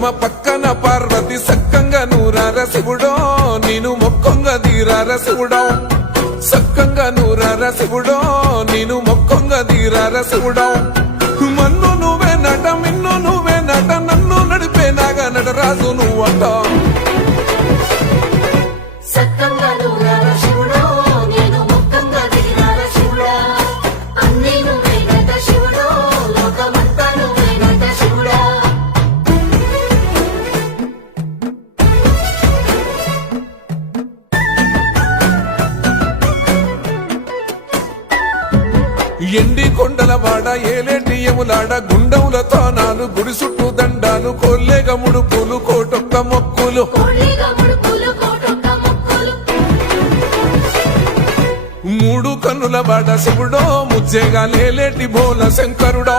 బ్రహ్మ పక్కన పార్వతి సక్కంగా నూరార శివుడో నేను మొక్కంగా తీరార శివుడో సక్కంగా నూరార శివుడో నేను మొక్కంగా తీరార శివుడో మన్ను నువ్వే నట మిన్ను నువ్వే నట నన్ను నడిపే నాగా నటరాజు నువ్వంట ఎండి కొండల వాడ ఏలేటి యములాడ గుండములతో నాలు గుడి చుట్టూ దండాలు కొల్లేగ ముడుపులు కోటొక్క మొక్కులు మూడు కన్నుల వాడ శివుడో ముజ్జేగా లేలేటి బోల శంకరుడో